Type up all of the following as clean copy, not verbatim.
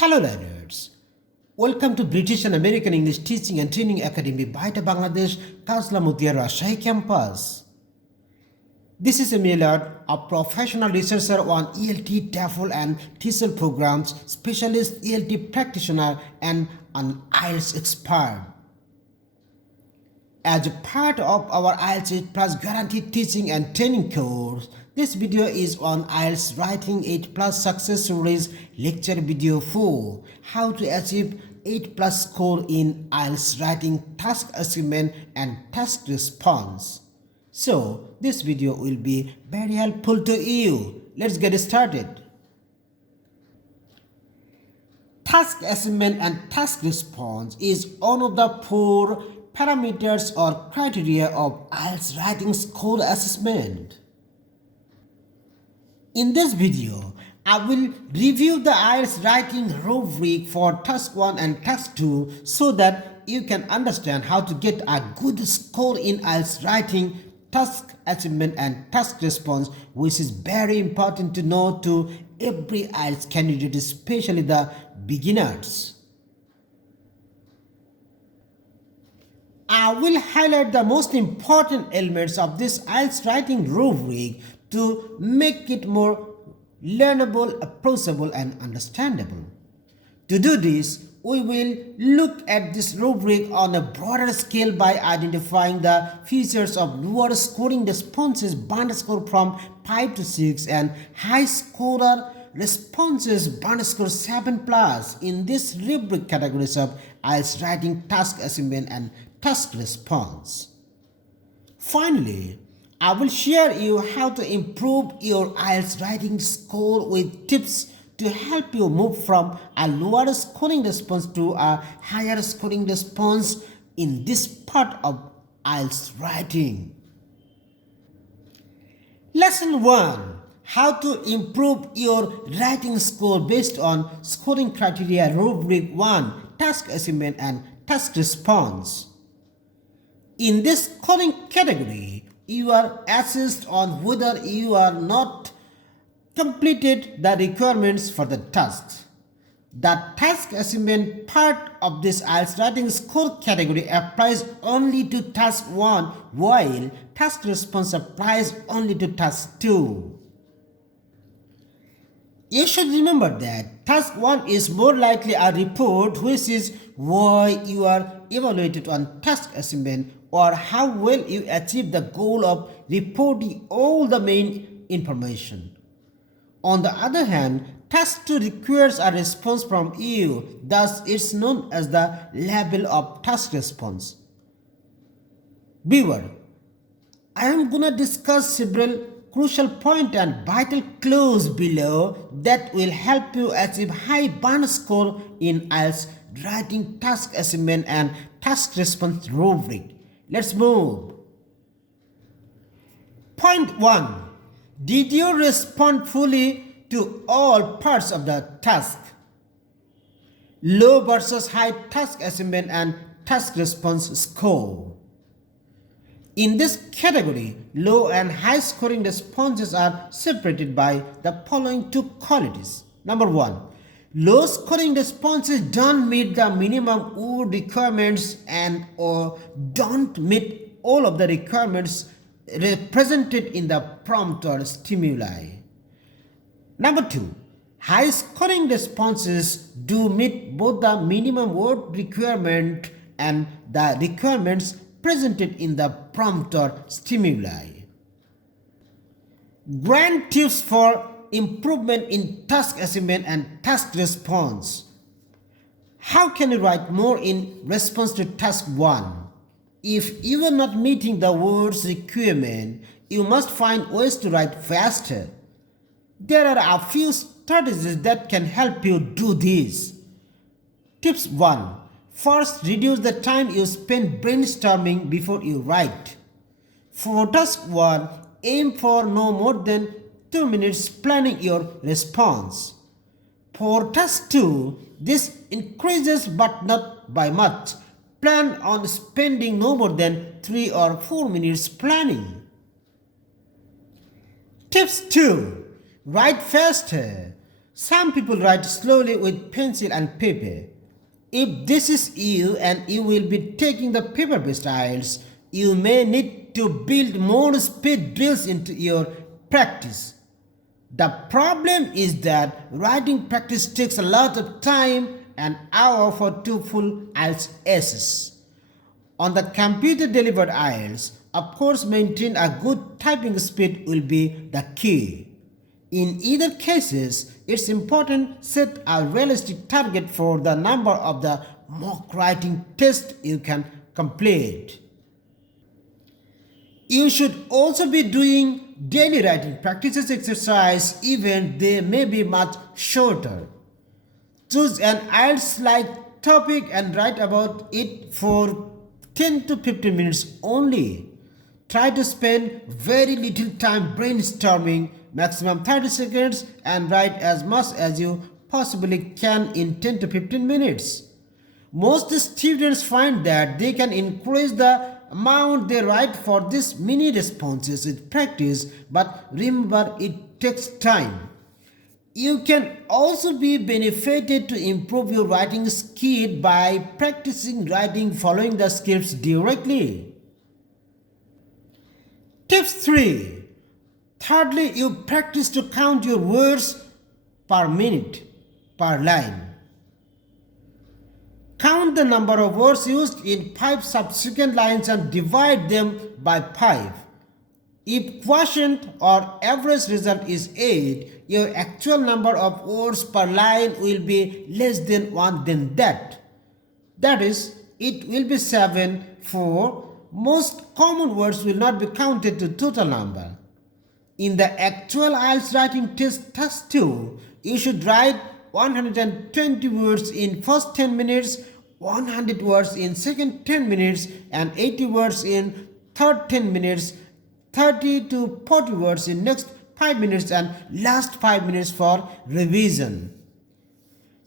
Hello learners, welcome to British and American English Teaching and Training Academy BAETTA Bangladesh Kazla Mutia Rajshahi campus. This is Emilad, a professional researcher on ELT, TOEFL and TESOL programs, specialist ELT practitioner and an IELTS expert. As a part of our IELTS 8 Plus guaranteed teaching and training course, this video is on IELTS Writing 8 Plus Success Stories Lecture Video 4, How to Achieve 8 Plus Score in IELTS Writing Task Assignment and Task Response. So, this video will be very helpful to you. Let's get started. Task Assignment and Task Response is one of the 4 parameters or criteria of IELTS Writing Score Assessment. In this video, I will review the IELTS Writing rubric for Task 1 and Task 2 so that you can understand how to get a good score in IELTS Writing Task Achievement and Task Response, which is very important to know to every IELTS candidate, especially the beginners. I will highlight the most important elements of this IELTS Writing rubric to make it more learnable, approachable and understandable. To do this, we will look at this rubric on a broader scale by identifying the features of lower scoring responses band score from 5 to 6 and high scorer responses band score 7 plus in this rubric categories of IELTS Writing Task Assignment and Task Response. Finally, I will share you how to improve your IELTS writing score with tips to help you move from a lower scoring response to a higher scoring response in this part of IELTS writing. Lesson 1. How to improve your writing score based on scoring criteria rubric 1, Task Assignment and Task Response. In this scoring category, you are assessed on whether you are not completed the requirements for the task. The task assignment part of this IELTS writing score category applies only to task 1, while task response applies only to task 2. You should remember that task 1 is more likely a report, which is why you are evaluated on task assignment or how well you achieve the goal of reporting all the main information. On the other hand, task 2 requires a response from you, thus it's known as the level of task response. Viewer, I am gonna discuss several crucial points and vital clues below that will help you achieve high band score in IELTS Writing Task Assignment and Task Response rubric. Let's move. Point 1. Did you respond fully to all parts of the task? Low versus high task assignment and task response score. In this category, low and high scoring responses are separated by the following 2 qualities. Number 1. Low scoring responses don't meet the minimum word requirements and or don't meet all of the requirements represented in the prompt or stimuli. Number 2. High scoring responses do meet both the minimum word requirement and the requirements presented in the prompt or stimuli. Grand tips for improvement in task assignment and task response. How can you write more in response to task 1? If you are not meeting the word's requirement, you must find ways to write faster. There are a few strategies that can help you do this. Tips 1. First, reduce the time you spend brainstorming before you write. For task 1, aim for no more than 2 minutes planning your response. For task 2, this increases but not by much. Plan on spending no more than 3 or 4 minutes planning. Tips 2. Write faster. Some people write slowly with pencil and paper. If this is you and you will be taking the paper-based IELTS, you may need to build more speed drills into your practice. The problem is that writing practice takes a lot of time, an hour for 2 full IELTS essays. On the computer-delivered IELTS, of course, maintain a good typing speed will be the key. In either cases, it's important set a realistic target for the number of the mock writing test you can complete. You should also be doing daily writing practices exercise, even they may be much shorter. Choose an IELTS-like topic and write about it for 10 to 15 minutes only. Try to spend very little time brainstorming, maximum 30 seconds, and write as much as you possibly can in 10 to 15 minutes. Most students find that they can increase the amount they write for these mini responses with practice, but remember it takes time. You can also be benefited to improve your writing skill by practicing writing following the scripts directly. Tips 3. Thirdly, you practice to count your words per minute, per line. Count the number of words used in 5 subsequent lines and divide them by 5. If quotient or average result is 8, your actual number of words per line will be less than 1 than that. That is, it will be 7, for most common words will not be counted to total number. In the actual IELTS writing test task 2, you should write 120 words in first 10 minutes, 100 words in second 10 minutes, and 80 words in third 10 minutes, 30 to 40 words in next 5 minutes, and last 5 minutes for revision.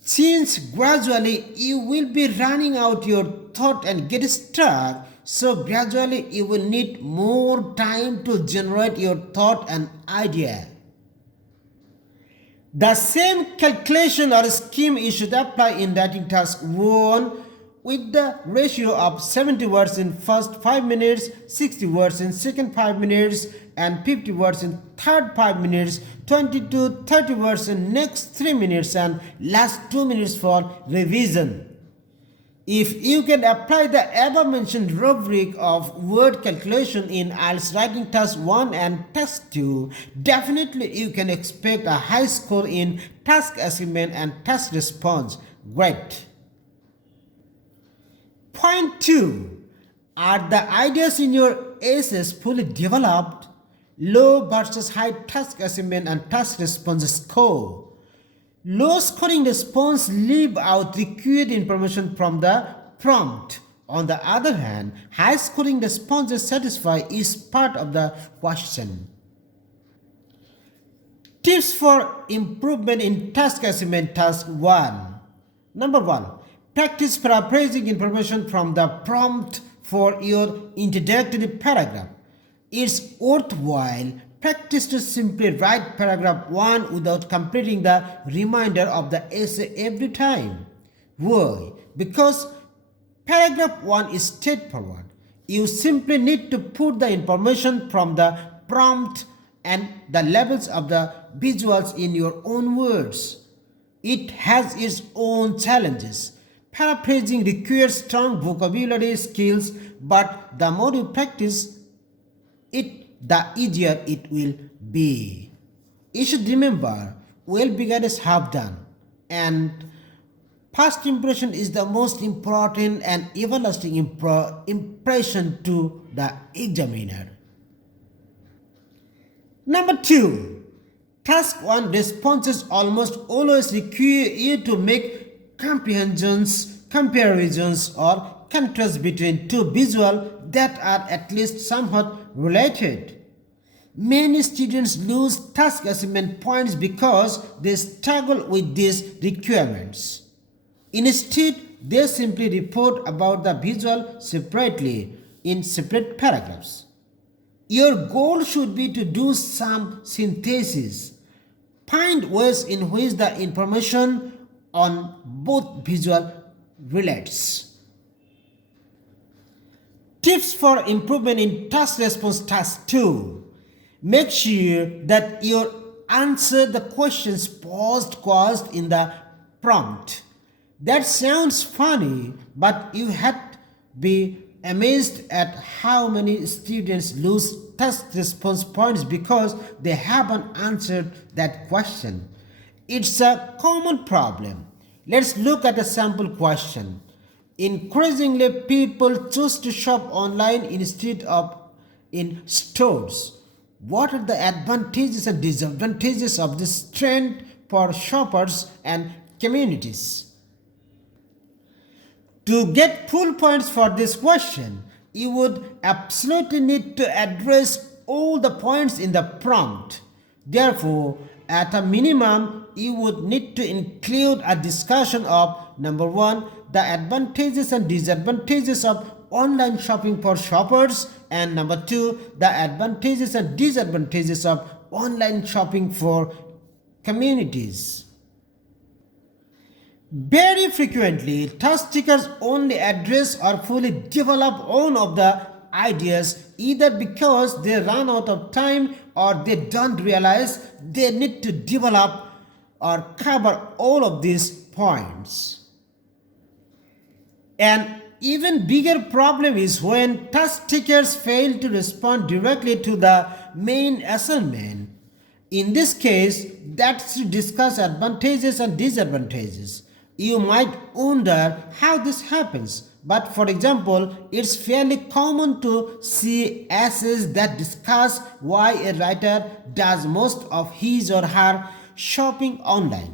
Since gradually you will be running out your thought and get stuck, so gradually you will need more time to generate your thought and idea. The same calculation or scheme you should apply in writing task 1 with the ratio of 70 words in first 5 minutes, 60 words in second 5 minutes, and 50 words in third 5 minutes, 20 to 30 words in next 3 minutes, and last 2 minutes for revision. If you can apply the above mentioned rubric of word calculation in IELTS writing task 1 and task 2, definitely you can expect a high score in task assignment and task response. Great. Point 2. Are the ideas in your essays fully developed? Low versus high task assignment and task response score. Low scoring response leave out required information from the prompt. On the other hand, high scoring responses satisfy each part of the question. Tips for improvement in task assignment task 1. Number 1. Practice paraphrasing information from the prompt for your introductory paragraph. It's worthwhile practice to simply write paragraph 1 without completing the remainder of the essay every time. Why? Because paragraph 1 is straightforward. You simply need to put the information from the prompt and the levels of the visuals in your own words. It has its own challenges. Paraphrasing requires strong vocabulary skills, but the more you practice it, the easier it will be. You should remember, well begun is half done, and first impression is the most important and everlasting impression to the examiner. Number 2. Task 1 responses almost always require you to make comparisons, or contrasts between two visuals that are at least somewhat related. Many students lose task assignment points because they struggle with these requirements. Instead, they simply report about the visual separately in separate paragraphs. Your goal should be to do some synthesis. Find ways in which the information on both visual relates. Tips for improvement in task response task 2. Make sure that you answer the questions caused in the prompt. That sounds funny, but you had be amazed at how many students lose task response points because they haven't answered that question. It's a common problem. Let's look at a sample question. Increasingly, people choose to shop online instead of in stores. What are the advantages and disadvantages of this trend for shoppers and communities? To get full points for this question, you would absolutely need to address all the points in the prompt. Therefore, at a minimum, you would need to include a discussion of number 1, the advantages and disadvantages of online shopping for shoppers, and number 2, the advantages and disadvantages of online shopping for communities. Very frequently, task takers only address or fully develop one of the ideas either because they run out of time or they don't realize they need to develop or cover all of these points. An even bigger problem is when task takers fail to respond directly to the main assignment. In this case, that's to discuss advantages and disadvantages. You might wonder how this happens, but for example, it's fairly common to see essays that discuss why a writer does most of his or her shopping online.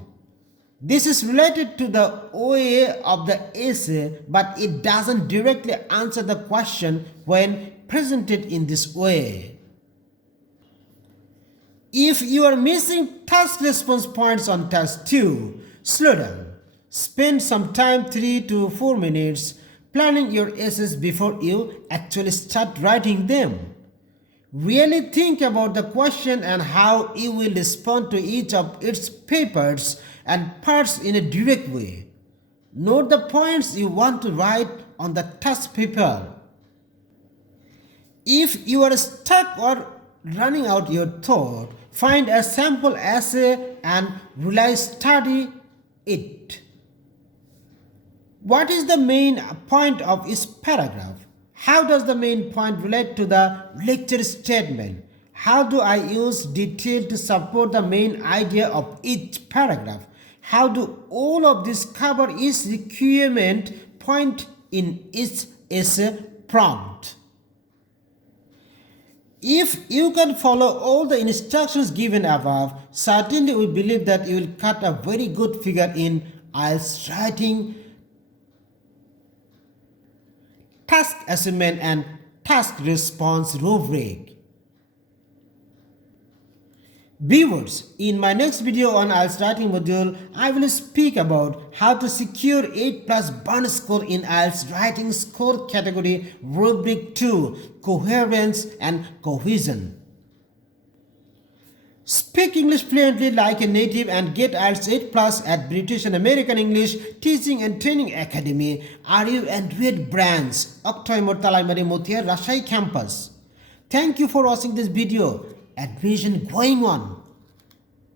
This is related to the OA of the essay, but it doesn't directly answer the question when presented in this way. If you are missing task response points on task 2, slow down. Spend some time 3 to 4 minutes planning your essays before you actually start writing them. Really think about the question and how you will respond to each of its papers and parts in a direct way. Note the points you want to write on the task paper. If you are stuck or running out your thought, find a sample essay and really study it. What is the main point of each paragraph? How does the main point relate to the lecture statement? How do I use detail to support the main idea of each paragraph? How do all of this cover each requirement point in each essay prompt? If you can follow all the instructions given above, certainly we believe that you will cut a very good figure in IELTS writing, task assignment and task response rubric. Viewers, in my next video on IELTS writing module, I will speak about how to secure 8+ bonus score in IELTS writing score category rubric 2, coherence and cohesion. Speak English fluently like a native and get IELTS 8+ at British and American English Teaching and Training Academy, RU and Red branch, October Talaimari Muthia Rajshahi campus. Thank you for watching this video. Admission going on.